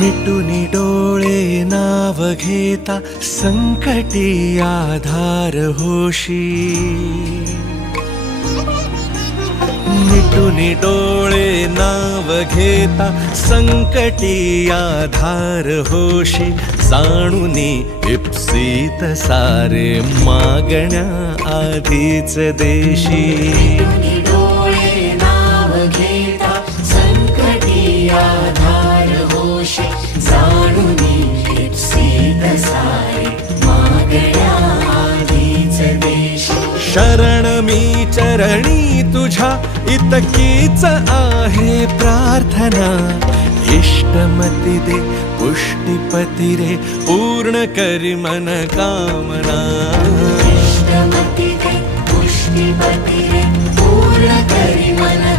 मिटूनी डोळे नाव घेता संकटी आधार होशी। मिटूनी डोळे नाव घेता संकटी आधार होशी। जाणूनी इप्सित सारे मागण्या आधीच देशी। डोळे नाव घेता संकटी आधार होशी। जाणूनी इप्सित सारे मागण्या आधीच देशी। शरण मी चरणी तुझ्या इतकीच आहे प्रार्थना। इष्टमती दे पुष्टिपती रे पूर्ण करी मन कामना। इष्टमती दे पुष्टिपती रे पूर्ण करी मन